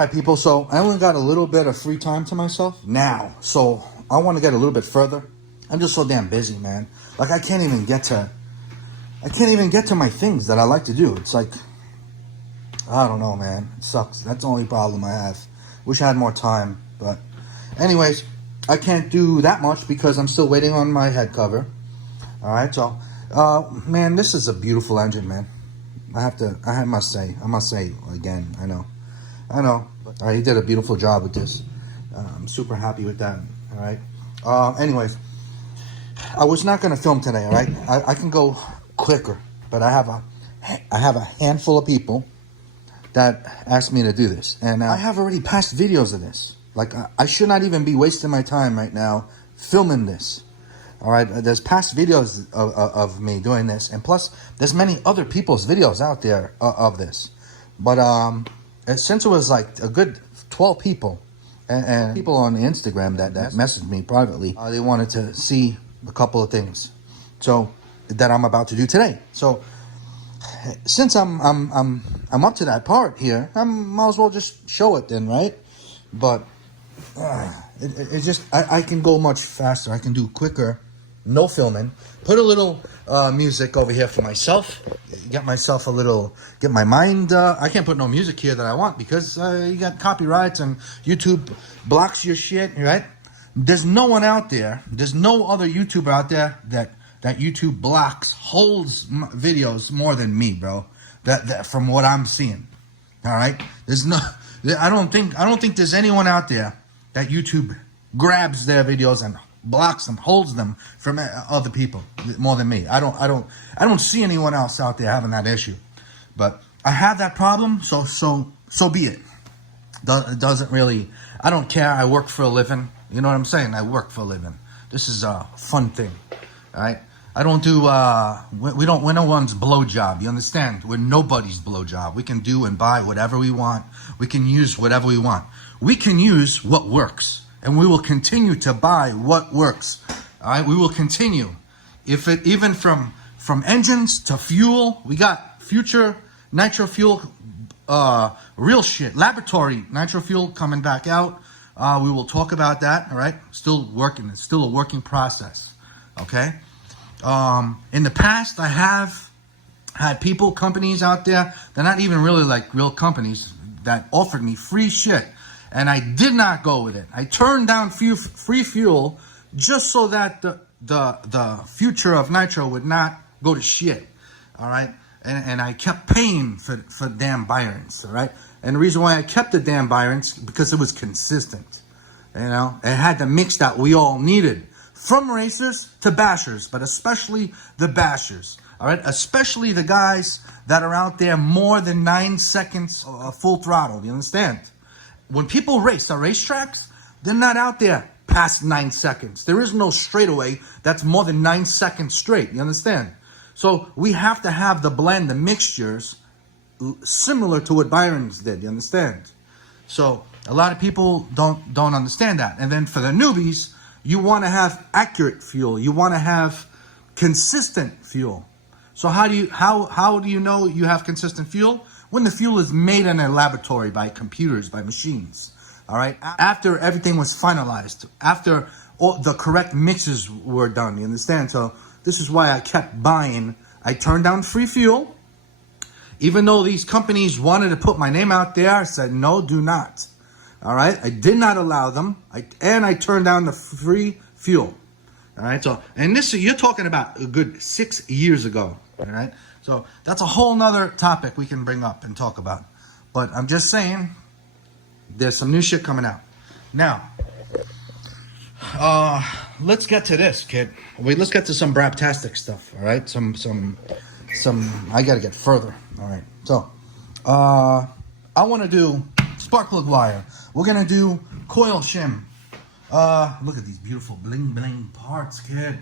Alright people, so I only got a little bit of free time to myself now, so I want to get a little bit further. I'm just so damn busy, man. Like I can't even get to my things that I like to do. It's like, I don't know, man. It sucks. That's the only problem I have. Wish I had more time, but anyways, I can't do that much because I'm still waiting on my head cover. Alright, so man, this is a beautiful engine, man. I must say again, I know. He did a beautiful job with this. I'm super happy with that. All right. Anyways, I was not gonna film today. All right. I can go quicker, but I have a handful of people that asked me to do this, and I have already passed videos of this. Like I should not even be wasting my time right now filming this. All right. There's past videos of me doing this, and plus there's many other people's videos out there of this, but since it was like a good 12 people and people on Instagram that messaged me privately, they wanted to see a couple of things, so that I'm about to do today. So since I'm up to that part here, I might as well just show it then, right? But it just I can go much faster. I can do quicker, no filming. Put a little music over here for myself. Get myself a little, get my mind. I can't put no music here that I want because you got copyrights and YouTube blocks your shit, right? There's no one out there. There's no other YouTuber out there that YouTube blocks, holds videos more than me, bro. That from what I'm seeing. All right. There's no. I don't think there's anyone out there that YouTube grabs their videos and blocks them, holds them from other people more than me. I don't see anyone else out there having that issue, but I have that problem. So be it. It doesn't really. I don't care. I work for a living. You know what I'm saying? I work for a living. This is a fun thing, all right? I don't do. We're no one's blowjob. You understand? We're nobody's blowjob. We can do and buy whatever we want. We can use whatever we want. We can use what works. And we will continue to buy what works. All right, we will continue. If it even from engines to fuel, we got future nitro fuel, real shit, laboratory nitro fuel coming back out. We will talk about that. All right, still working. It's still a working process. Okay. In the past, I have had companies out there. They're not even really like real companies that offered me free shit. And I did not go with it. I turned down free fuel just so that the future of nitro would not go to shit. All right, and I kept paying for damn Byrons. All right, and the reason why I kept the damn Byrons because it was consistent. You know, it had the mix that we all needed, from racers to bashers, but especially the bashers. All right, especially the guys that are out there more than 9 seconds full throttle. You understand? When people race on racetracks, they're not out there past 9 seconds. There is no straightaway that's more than 9 seconds straight. You understand? So we have to have the blend, the mixtures, similar to what Byron's did. You understand? So a lot of people don't understand that. And then for the newbies, you want to have accurate fuel. You want to have consistent fuel. So how do you know you have consistent fuel? When the fuel is made in a laboratory by computers, by machines, all right? After everything was finalized, after all the correct mixes were done, you understand? So this is why I kept buying. I turned down free fuel. Even though these companies wanted to put my name out there, I said, no, do not. All right? I did not allow them. I turned down the free fuel. All right? So, and this, you're talking about a good 6 years ago. All right? So that's a whole nother topic we can bring up and talk about. But I'm just saying, there's some new shit coming out. Now, let's get to this, kid. Let's get to some braptastic stuff, all right? Some, I gotta get further, all right? So, I want to do spark plug wire. We're gonna do coil shim. Look at these beautiful bling bling parts, kid.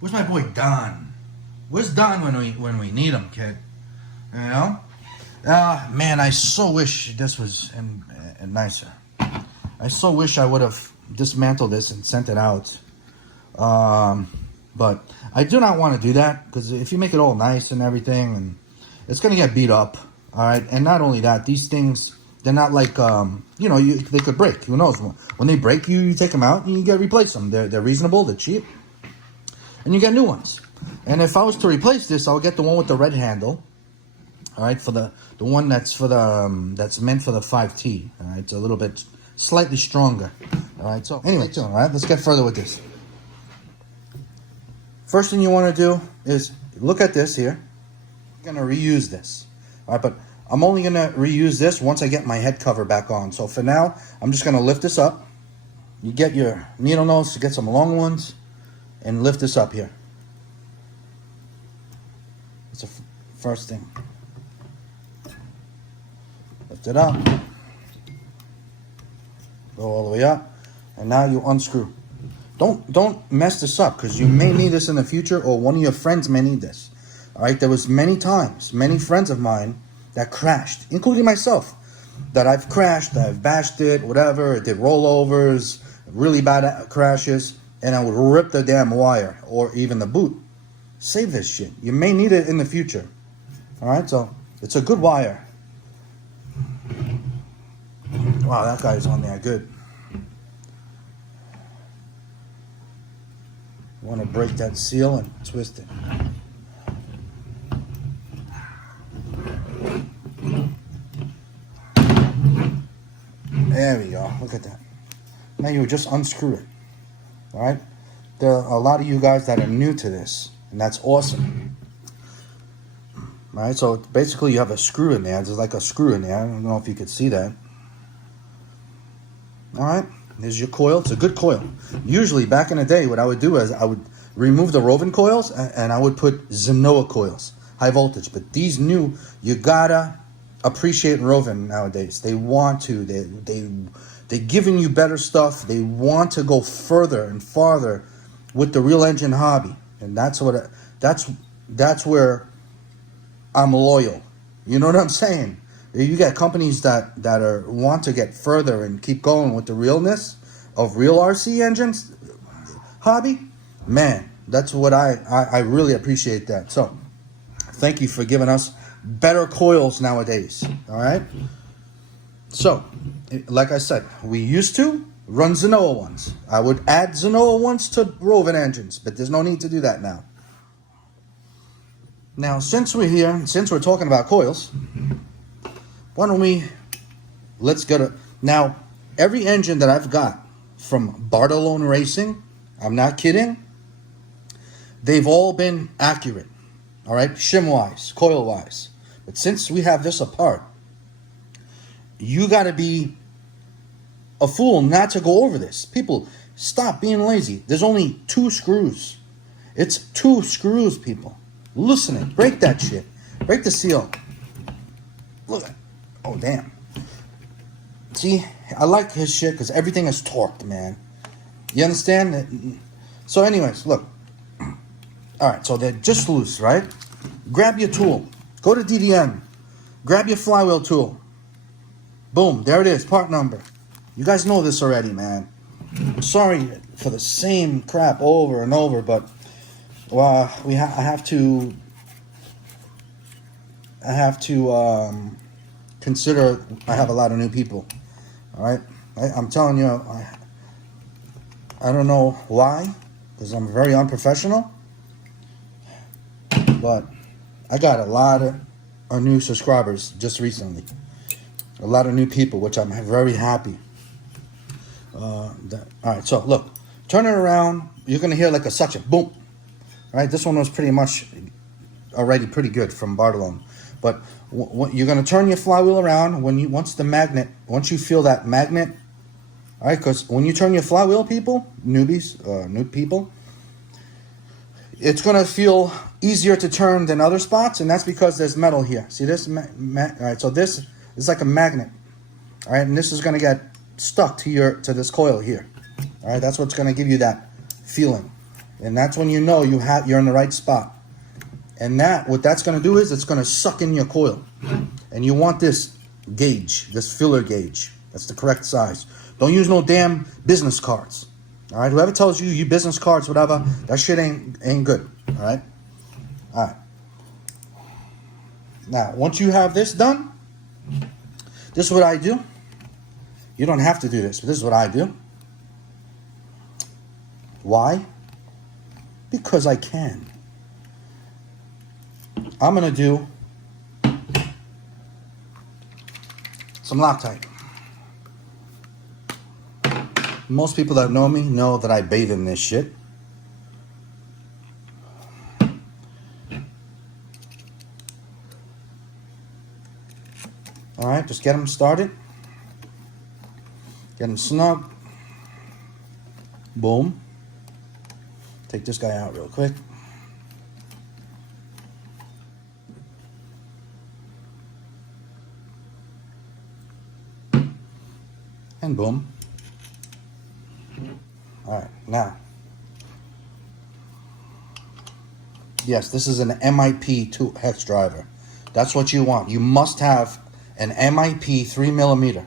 Where's my boy Don? Where's Don when we need him, kid? You know? Man, I so wish this was nicer. I so wish I would have dismantled this and sent it out. But I do not want to do that, because if you make it all nice and everything, and it's going to get beat up, all right? And not only that, these things They're not like, you know, they could break. Who knows? When they break, you take them out and you get replace them. They're reasonable, they're cheap, and you get new ones. And if I was to replace this, I would get the one with the red handle. All right, for the one that's for the that's meant for the 5T. All right, it's a little bit slightly stronger. All right, so anyway, all right, let's get further with this. First thing you want to do is look at this here. I'm gonna reuse this. All right, but I'm only gonna reuse this once I get my head cover back on. So for now, I'm just gonna lift this up. You get your needle nose to get some long ones, and lift this up here. That's the first thing. Lift it up. Go all the way up, and now you unscrew. Don't mess this up, because you may need this in the future, or one of your friends may need this. All right, there was many times, many friends of mine that crashed, including myself, that I've crashed, that I've bashed it, whatever, did rollovers, really bad crashes, and I would rip the damn wire, or even the boot. Save this shit. You may need it in the future. All right, so it's a good wire. Wow, that guy's on there good. You want to break that seal and twist it. There we go. Look at that. Now you just unscrew it. All right. There are a lot of you guys that are new to this, and that's awesome. All right. So basically, you have a screw in there. There's like a screw in there. I don't know if you could see that. All right. There's your coil. It's a good coil. Usually, back in the day, what I would do is I would remove the BROVAN coils and I would put Zenoa coils, high voltage. But these new, you gotta appreciate BROVAN nowadays. They want to. They're giving you better stuff. They want to go further and farther with the real engine hobby, and that's where I'm loyal. You know what I'm saying? You got companies that want to get further and keep going with the realness of real RC engines hobby. Man, that's what I really appreciate that. So thank you for giving us better coils nowadays. All right. So, like I said, we used to run Zenoa ones. I would add Zenoa ones to BROVAN engines, but there's no need to do that now. Now, since we're here, since we're talking about coils, why don't let's get a, now, every engine that I've got from Bartolone Racing, I'm not kidding, they've all been accurate, all right, shim-wise, coil-wise. But since we have this apart, you got to be a fool not to go over this. People, stop being lazy. There's only 2 screws. It's 2 screws, people. Loosen it. Break that shit. Break the seal. Look. Oh, damn. See, I like his shit because everything is torqued, man. You understand? So anyways, look. All right, so they're just loose, right? Grab your tool. Go to DDM. Grab your flywheel tool. Boom, there it is, part number. You guys know this already, man. I'm sorry for the same crap over and over, but well, I have to consider I have a lot of new people. All right, I'm telling you, I don't know why, because I'm very unprofessional, but I got a lot of new subscribers just recently. A lot of new people, which I'm very happy. All right, so look, turn it around. You're gonna hear like a suction, boom. All right, this one was pretty much already pretty good from Bartolone, but you're gonna turn your flywheel around once you feel that magnet. All right, because when you turn your flywheel, people, new people, it's gonna feel easier to turn than other spots, and that's because there's metal here. See this? All right, so this is like a magnet. All right, and this is gonna get stuck to this coil here. All right, that's what's gonna give you that feeling, and that's when you know you're in the right spot. And what that's gonna do is it's gonna suck in your coil, and you want this gauge, this filler gauge. That's the correct size. Don't use no damn business cards. All right, whoever tells you business cards, whatever, that shit ain't good. All right, all right. Now, once you have this done, This is what I do. You don't have to do this, but this is what I do. Why? Because I can. I'm going to do some Loctite. Most people that know me know that I bathe in this shit. All right, just get them started. Get them snug. Boom. Take this guy out real quick. And boom. All right, now. Yes, this is an MIP 2 hex driver. That's what you want. You must have an MIP 3mm.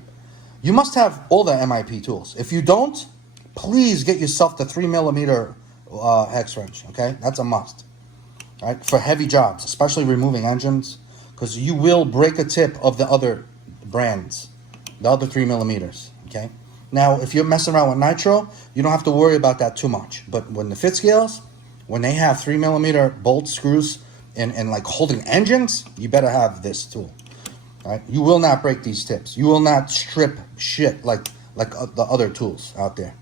You must have all the MIP tools. If you don't, please get yourself the 3mm hex wrench, okay? That's a must, all right? For heavy jobs, especially removing engines, because you will break a tip of the other brands, the other 3mm, okay? Now, if you're messing around with nitro, you don't have to worry about that too much. But when the fit scales, when they have 3mm bolt screws and like holding engines, you better have this tool. All right? You will not break these tips. You will not strip shit like the other tools out there.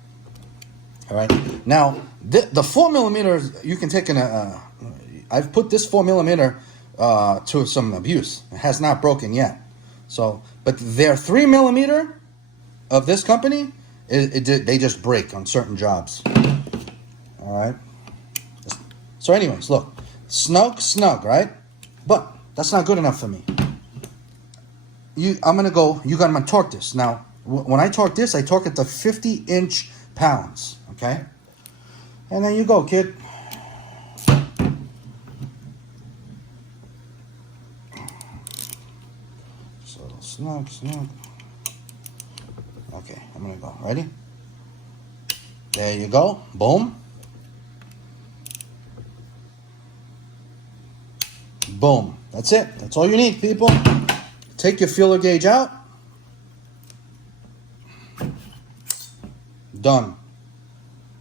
All right. Now the 4mm you can take in a. I've put this 4mm to some abuse. It has not broken yet. So, but their 3mm of this company, they just break on certain jobs. All right. So, anyways, look, snug, right? But that's not good enough for me. I'm gonna torque this. Now, when I torque this, I torque it to 50 inch-pounds, okay? And there you go, kid. So, snug. Okay, I'm gonna go. Ready? There you go. Boom. Boom. That's it. That's all you need, people. Take your feeler gauge out. Done.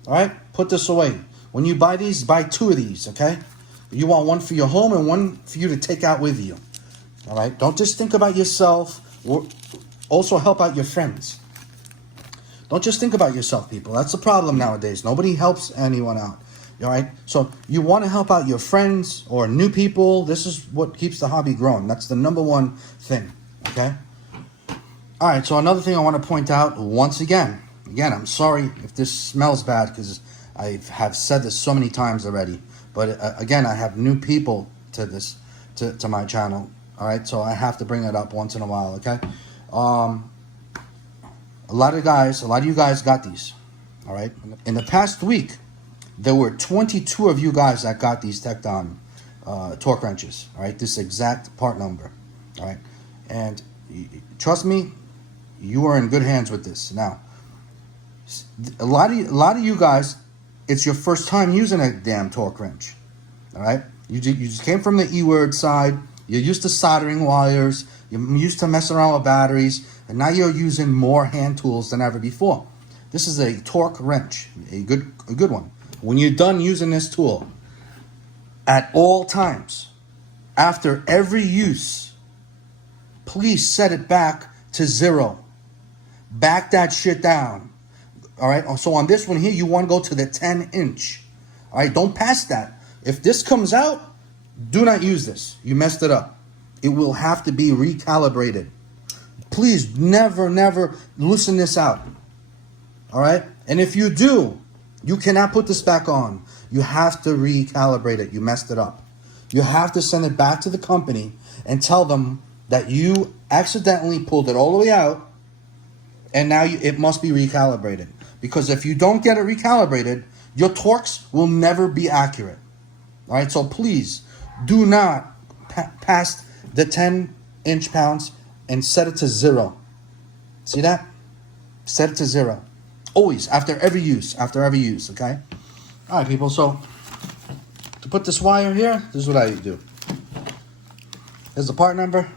All right? Put this away. When you buy these, buy 2 of these, okay? You want one for your home and one for you to take out with you. All right? Don't just think about yourself. Also help out your friends. Don't just think about yourself, people. That's the problem nowadays. Nobody helps anyone out. All right? So you want to help out your friends or new people. This is what keeps the hobby growing. That's the #1 thing, okay? All right, so another thing I want to point out once again. Again, I'm sorry if this smells bad because I have said this so many times already. But again, I have new people to this, to my channel. All right, so I have to bring it up once in a while, okay? A lot of you guys got these, all right? In the past week, there were 22 of you guys that got these Tecton torque wrenches, all right? This exact part number, all right? And trust me, you are in good hands with this. Now, a lot of you guys, it's your first time using a damn torque wrench, all right? You just came from the E-word side. You're used to soldering wires. You're used to messing around with batteries. And now you're using more hand tools than ever before. This is a torque wrench, a good one. When you're done using this tool, at all times, after every use, please set it back to 0. Back that shit down. All right. So on this one here, you want to go to the 10 inch. All right. Don't pass that. If this comes out, do not use this. You messed it up. It will have to be recalibrated. Please never loosen this out. All right. And if you do, you cannot put this back on. You have to recalibrate it. You messed it up. You have to send it back to the company and tell them that you accidentally pulled it all the way out and now it must be recalibrated. Because if you don't get it recalibrated, your torques will never be accurate. All right, so please do not pass the 10 inch-pounds and set it to 0. See that? Set it to 0. Always, after every use, okay? All right, people, so to put this wire here, this is what I do. Here's the part number.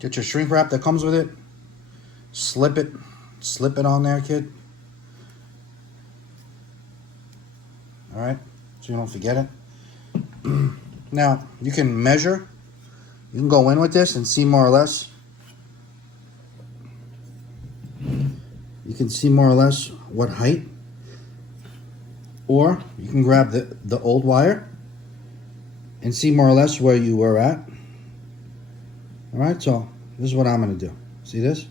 Get your shrink wrap that comes with it. Slip it on there, kid. All right, so you don't forget it. Now, you can measure. You can go in with this and see more or less. You can see more or less what height. Or you can grab the old wire and see more or less where you were at. All right, so this is what I'm going to do. See this?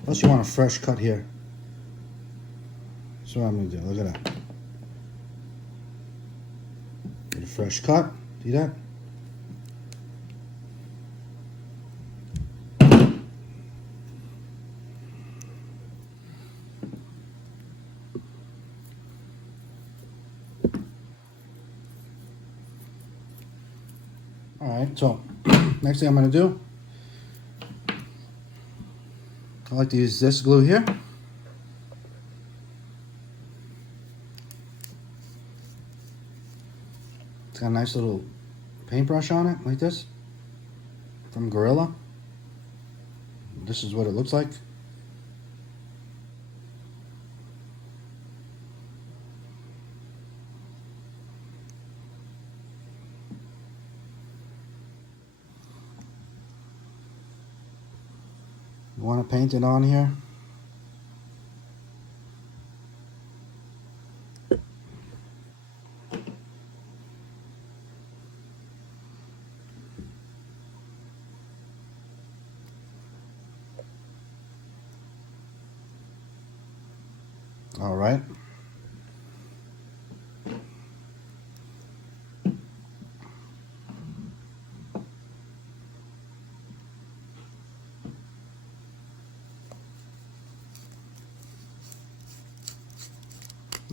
Unless you want a fresh cut here. That's what I'm going to do. Look at that. Get a fresh cut. See that? All right, so next thing I'm going to do, I like to use this glue here. It's got a nice little paintbrush on it, like this, from Gorilla. This is what it looks like. You want to paint it on here. All right.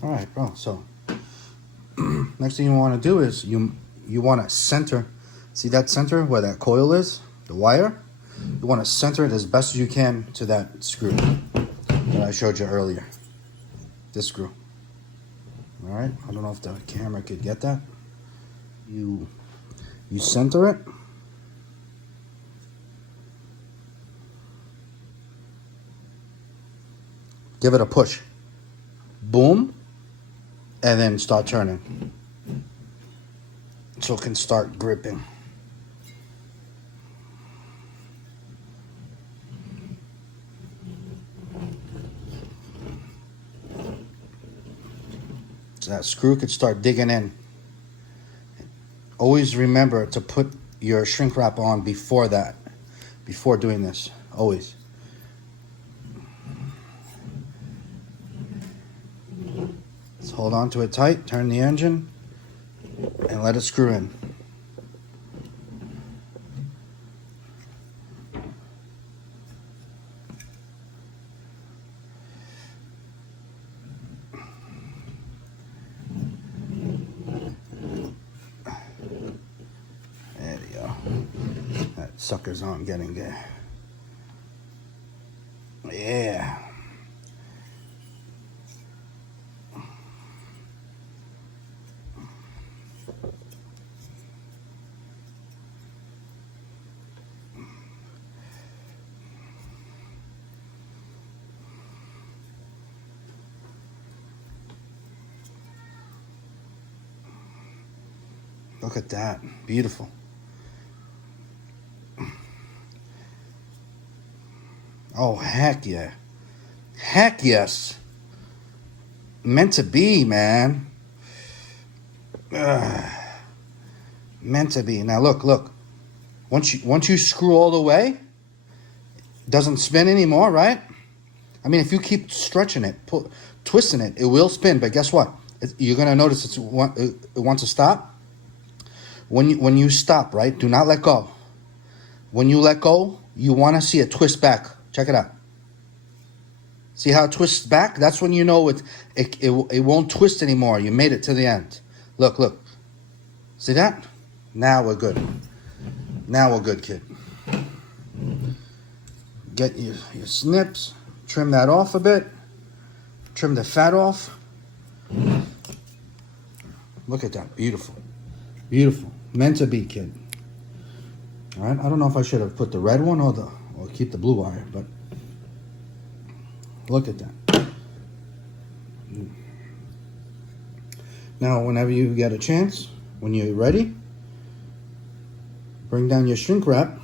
All right, bro. So next thing you want to do is you want to center. See that center where that coil is, the wire? You want to center it as best as you can to that screw that I showed you earlier. This screw. All right. I don't know if the camera could get that. You center it. Give it a push. Boom. And then start turning. So it can start gripping. So that screw could start digging in. Always remember to put your shrink wrap on before that, before doing this, always. Let's hold on to it tight, turn the engine, and let it screw in. There we go. That sucker's on getting there. Yeah. Look at that. Beautiful. Oh, heck yeah. Heck yes. Meant to be, man. Meant to be. Now look. Once you screw all the way, it doesn't spin anymore, right? I mean, if you keep stretching it, twisting it, it will spin. But guess what? You're gonna notice it wants to stop. When you stop, right? Do not let go. When you let go, you want to see it twist back. Check it out. See how it twists back? That's when you know it won't twist anymore. You made it to the end. Look. See that? Now we're good. Now we're good, kid. Get your snips. Trim that off a bit. Trim the fat off. Look at that. Beautiful. Beautiful. Meant to be, kid. All right, I don't know if I should have put the red one or keep the blue wire, but look at that. Now, whenever you get a chance, when you're ready, bring down your shrink wrap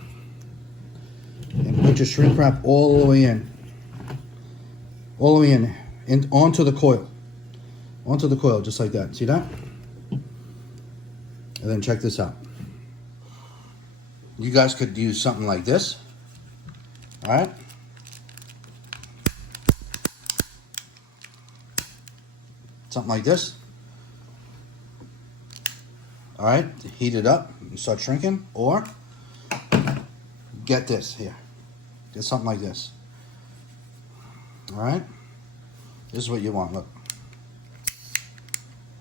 and put your shrink wrap all the way in. All the way in onto the coil. Onto the coil, just like that. See that? And then check this out. You guys could use something like this. All right? Something like this. All right, heat it up and start shrinking, or get this here. Get something like this. All right, this is what you want. Look,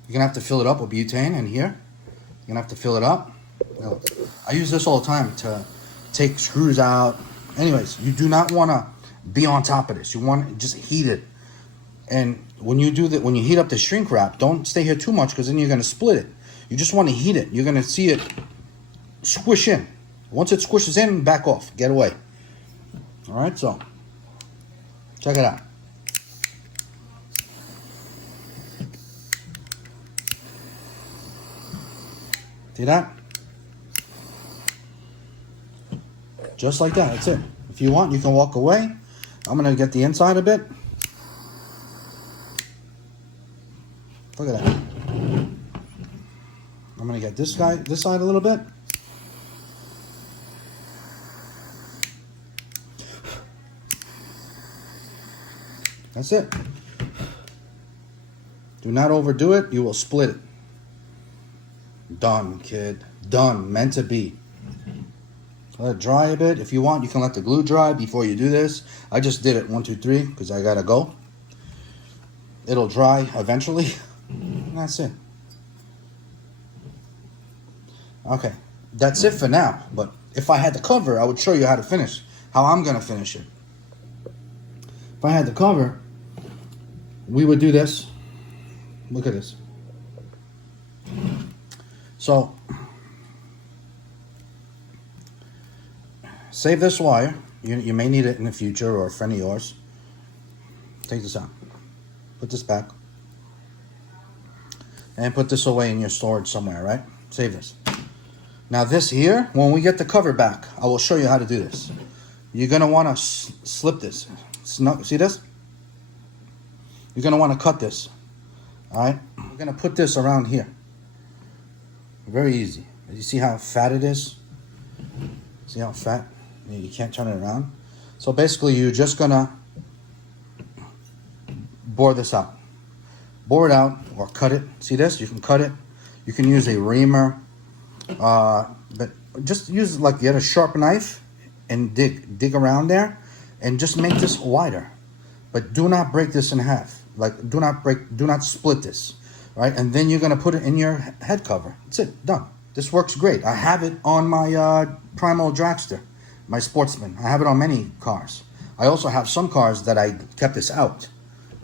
you're gonna have to fill it up with butane in here. You're gonna have to fill it up. Now, I use this all the time to take screws out. Anyways, you do not want to be on top of this. You want to just heat it. And when you do that, when you heat up the shrink wrap, don't stay here too much because then you're gonna split it. You just want to heat it. You're going to see it squish in. Once it squishes in, back off. Get away. All right, so check it out. See that? Just like that. That's it. If you want, you can walk away. I'm going to get the inside a bit. Look at that. I'm going to get this side a little bit. That's it. Do not overdo it. You will split it. Done, kid. Done. Meant to be. Let it dry a bit. If you want, you can let the glue dry before you do this. I just did it 1, 2, 3 because I got to go. It'll dry eventually. And that's it. Okay, that's it for now. But if I had the cover, I would show you how to finish, how I'm going to finish it. If I had the cover, we would do this. Look at this. So, save this wire. You may need it in the future, or a friend of yours. Take this out. Put this back. And put this away in your storage somewhere, right? Save this. Now this here, when we get the cover back, I will show you how to do this. You're going to want to slip this. See this? You're going to want to cut this. All right? We're going to put this around here. Very easy. You see how fat it is? See how fat? You can't turn it around. So basically, you're just going to bore this out. Bore it out or cut it. See this? You can cut it. You can use a reamer. But just use like get a sharp knife and dig around there and just make this wider. But do not break this in half. Like do not split this. Right? And then you're gonna put it in your head cover. That's it, done. This works great. I have it on my Primal Dragster, my Sportsman. I have it on many cars. I also have some cars that I kept this out.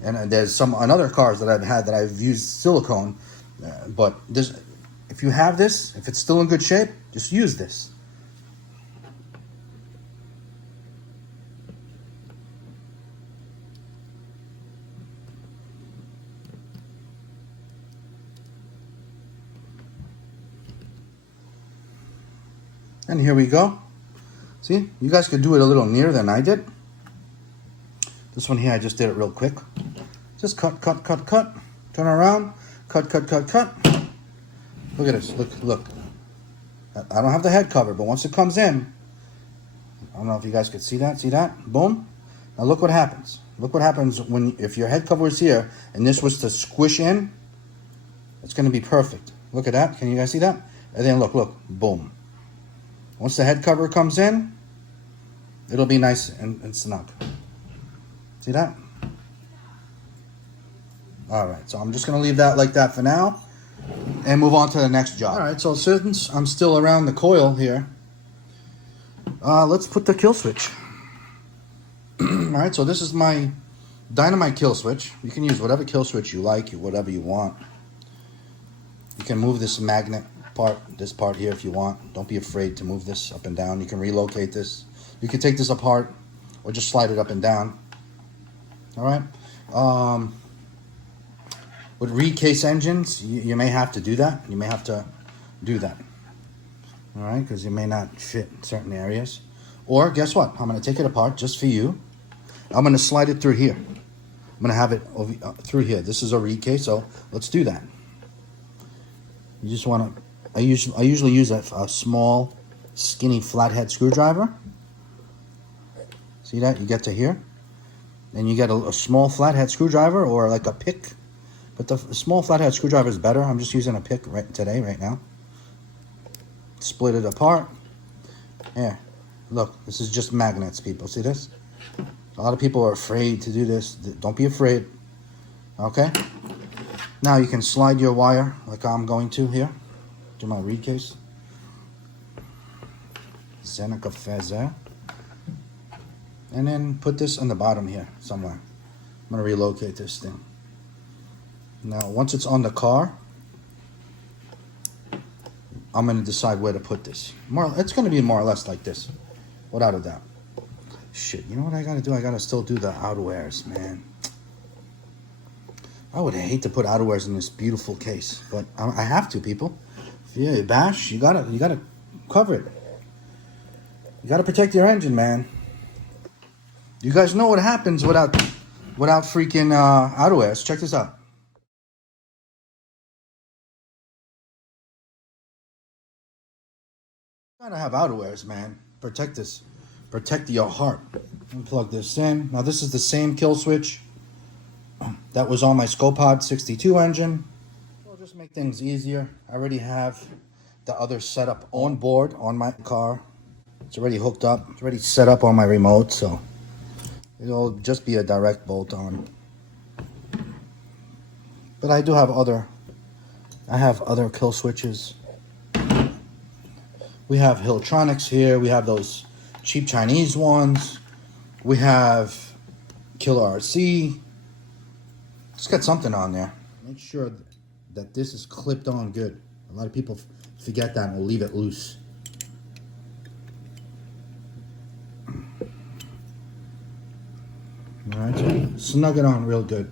And there's some another cars that I've had that I've used silicone. But this, if you have this, if it's still in good shape, just use this. And here we go. See, you guys could do it a little nearer than I did. This one here, I just did it real quick. Just cut, cut, cut, cut. Turn around, cut, cut, cut, cut. Look at this, look. I don't have the head cover, but once it comes in, I don't know if you guys could see that, boom. Now look what happens. Look what happens if your head cover is here and this was to squish in, it's gonna be perfect. Look at that, can you guys see that? And then look, boom. Once the head cover comes in, it'll be nice and snug. See that? All right, so I'm just gonna leave that like that for now and move on to the next job. All right, so since I'm still around the coil here, let's put the kill switch. All right, so this is my dynamite kill switch. You can use whatever kill switch you like, whatever you want. You can move this magnet this part here if you want. Don't be afraid to move this up and down. You can relocate this. You can take this apart or just slide it up and down. All right. With recase engines, you may have to do that. You may have to do that. All right, because you may not fit certain areas. Or guess what? I'm going to take it apart just for you. I'm going to slide it through here. I'm going to have it over, through here. This is a recase, so let's do that. You just want to, I usually use a small, skinny flathead screwdriver. See that? You get to here. Then you get a small flathead screwdriver or like a pick. But the small flathead screwdriver is better. I'm just using a pick right now. Split it apart. Here, look, this is just magnets, people. See this? A lot of people are afraid to do this. Don't be afraid. Okay? Now you can slide your wire like I'm going to here. To my reed case. Zeneca Fezer. And then put this on the bottom here somewhere. I'm going to relocate this thing. Now, once it's on the car, I'm going to decide where to put this. It's going to be more or less like this, without a doubt. Shit, you know what I got to do? I got to still do the outerwears, man. I would hate to put outerwears in this beautiful case, but I have to, people. If you bash, you gotta cover it. You gotta protect your engine, man. You guys know what happens without freaking outerwears. Check this out. You gotta have outerwears, man. Protect this. Protect your heart. Plug this in. Now this is the same kill switch that was on my Scopod 62 engine. I'll just make things easier. I already have the other setup on board on my car. It's already hooked up. It's already set up on my remote, so it'll just be a direct bolt on. But I do have other kill switches. We have Hilltronics here. We have those cheap Chinese ones. We have Killer RC. Let's get something on there. Make sure that this is clipped on good. A lot of people forget that and will leave it loose. Alright, so snug it on real good.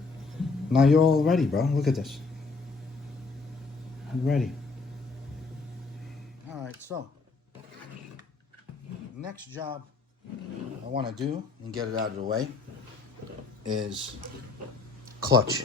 Now you're all ready, bro. Look at this. I'm ready. Alright, so next job I want to do and get it out of the way is clutch.